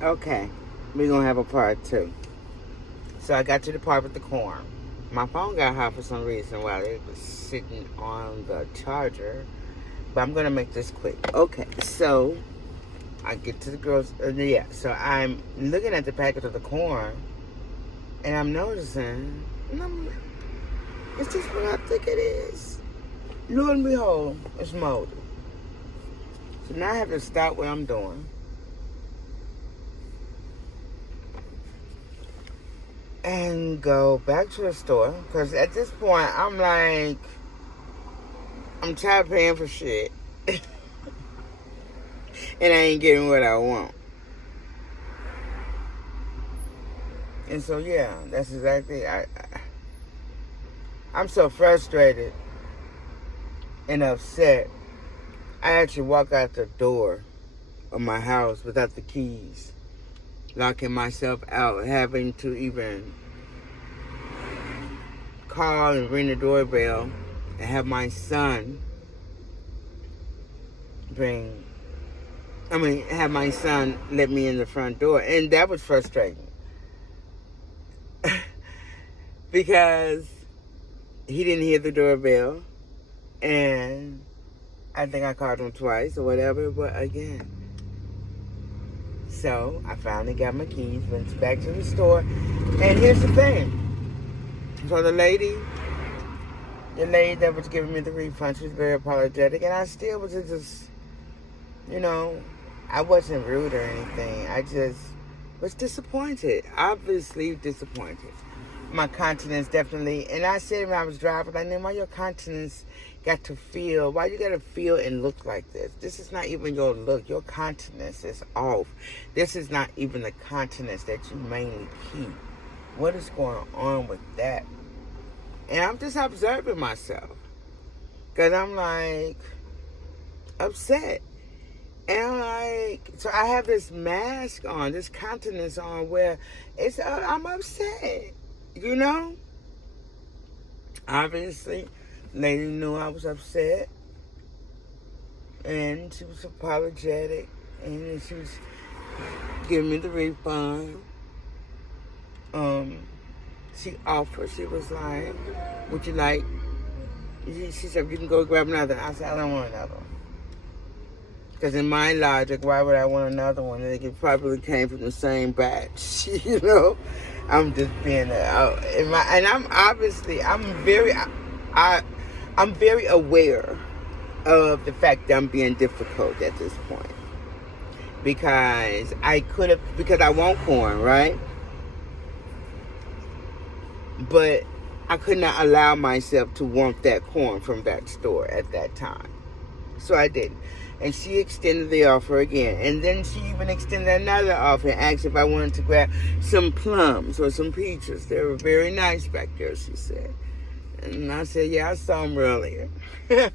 Okay, we're gonna have a part two. So I got to the part with the corn. My phone got hot for some reason while it was sitting on the charger. But I'm gonna make this quick. Okay, so I get to the girls. Yeah, so I'm looking at the package of the corn, and I'm noticing, and is this what I think it is? Lo and behold, it's moldy. So now I have to stop what I'm doing and go back to the store. Because at this point, I'm like, I'm tired of paying for shit. And I ain't getting what I want. And so, yeah, that's exactly, I'm so frustrated and upset. I actually walk out the door of my house without the keys, locking myself out, having to even call and ring the doorbell and have my son have my son let me in the front door. And that was frustrating because he didn't hear the doorbell, and I think I called him twice or whatever, but again. So I finally got my keys, went back to the store, and here's the thing. So the lady that was giving me the refund, she was very apologetic, and I still was just, I wasn't rude or anything. I just was disappointed, obviously disappointed. My countenance definitely, and I said when I was driving, I know why your countenance why you got to feel and look like this? This is not even your look. Your countenance is off. This is not even the countenance that you mainly keep. What is going on with that? And I'm just observing myself. Because I'm like, upset. And I'm like, so I have this mask on, this countenance on where I'm upset. Obviously, lady knew I was upset, and she was apologetic, and she was giving me the refund. She offered, she was like, would you like, she said, you can go grab another. I said, I don't want another one. Because in my logic, why would I want another one? It probably came from the same batch, I'm just being, and I'm obviously, I'm very aware of the fact that I'm being difficult at this point. Because I want corn, right? But I could not allow myself to want that corn from that store at that time. So I didn't. And she extended the offer again. And then she even extended another offer and asked if I wanted to grab some plums or some peaches. They were very nice back there, she said. And I said, yeah, I saw them earlier. I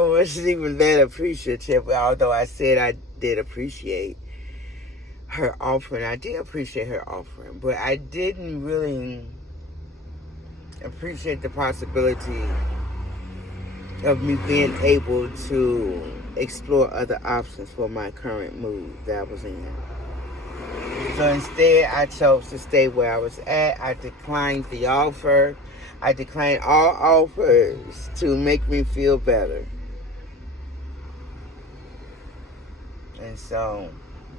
wasn't even that appreciative, although I said I did appreciate her offering. I did appreciate her offering, but I didn't really appreciate the possibility of me being able to explore other options for my current mood that I was in. So instead, I chose to stay where I was at. I declined the offer. I declined all offers to make me feel better. And so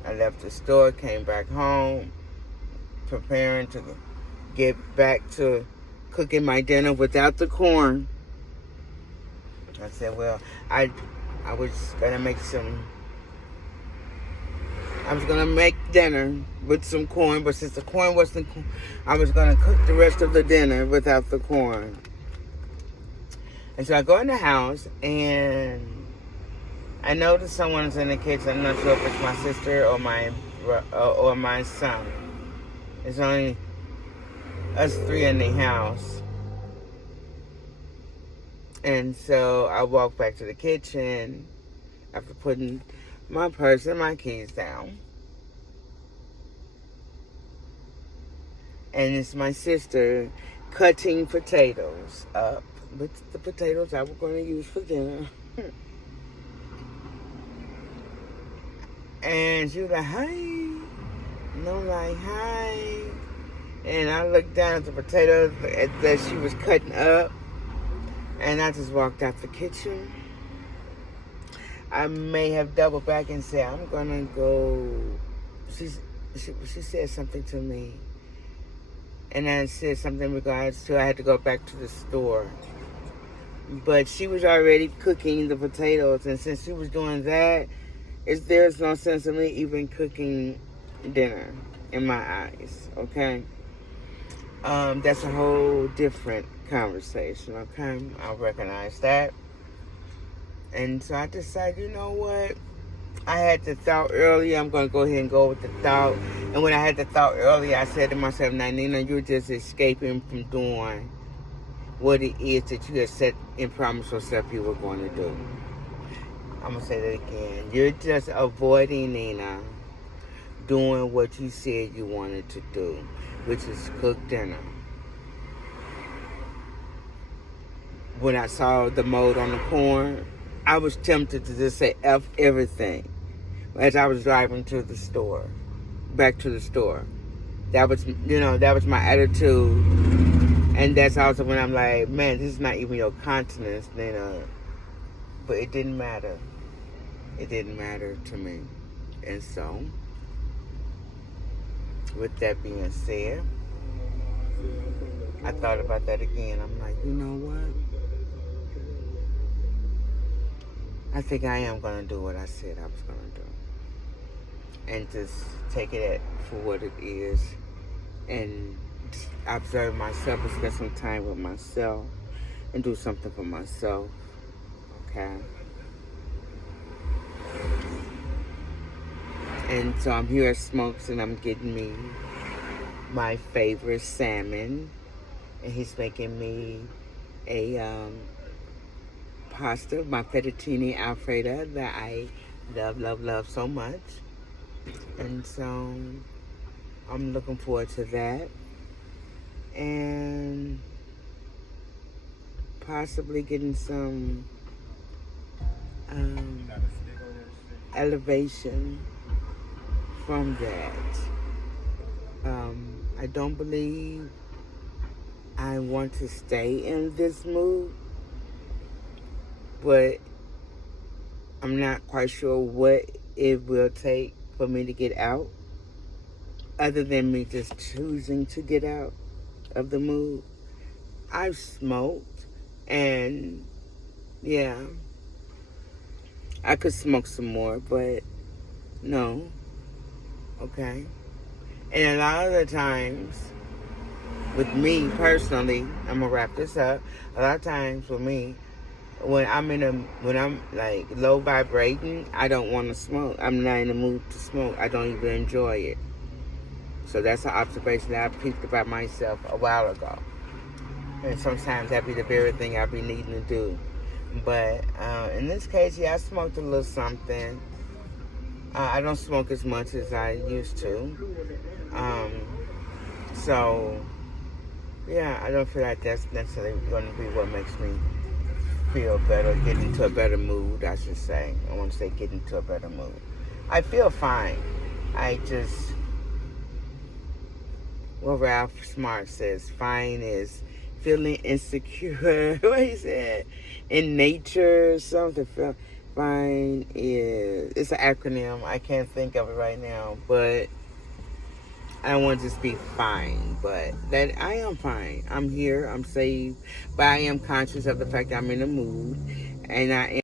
I left the store, came back home, preparing to get back to cooking my dinner without the corn. I said, well, I was going to make dinner with some corn, but since the corn wasn't, I was going to cook the rest of the dinner without the corn. And so I go in the house, and I notice someone's in the kitchen. I'm not sure if it's my sister or my son. It's only us three in the house. And so I walk back to the kitchen after putting my purse and my keys down. And it's my sister cutting potatoes up with the potatoes I was going to use for dinner. And she was like, hey. And I'm like, hi. And I looked down at the potatoes that she was cutting up. And I just walked out the kitchen. I may have doubled back and said, I'm going to go. She said something to me. And I said something in regards to I had to go back to the store. But she was already cooking the potatoes. And since she was doing that, there's no sense in me even cooking dinner in my eyes, okay? That's a whole different conversation, okay? I recognize that. And so I decided, you know what? I had the thought earlier, I'm going to go ahead and go with the thought. And when I had the thought earlier, I said to myself, now, Nina, you're just escaping from doing what it is that you had set and promised yourself you were going to do. I'm going to say that again. You're just avoiding, Nina, doing what you said you wanted to do, which is cook dinner. When I saw the mold on the corn, I was tempted to just say F everything as I was driving to the store, back to the store. That was my attitude. And that's also when I'm like, man, this is not even your continence, Nina. But it didn't matter. It didn't matter to me. And so, with that being said, I thought about that again. I'm like, you know what? I think I am going to do what I said I was going to do. And just take it for what it is. And observe myself and spend some time with myself. And do something for myself. Okay? And so I'm here at Smokes and I'm getting me my favorite salmon. And he's making me a pasta, my fettuccine alfredo that I love so much. And so I'm looking forward to that. And possibly getting some elevation from that. I don't believe I want to stay in this mood, but I'm not quite sure what it will take for me to get out, other than me just choosing to get out of the mood. I've smoked, and yeah, I could smoke some more, but no, okay. And a lot of the times, with me personally, I'm gonna wrap this up. A lot of times with me, when I'm like low vibrating, I don't want to smoke. I'm not in the mood to smoke. I don't even enjoy it. So that's an observation that I peeped about myself a while ago. And sometimes that be the very thing I be needing to do. But in this case, yeah, I smoked a little something. I don't smoke as much as I used to. So, yeah, I don't feel like that's necessarily going to be what makes me feel better, get into a better mood, I should say. I want to say get into a better mood. I feel fine. I just, what Ralph Smart says, fine is feeling insecure. What he said, in nature or something. Fine is, it's an acronym. I can't think of it right now, but I don't want to just be fine, but that I am fine. I'm here, I'm safe, but I am conscious of the fact that I'm in a mood, and I am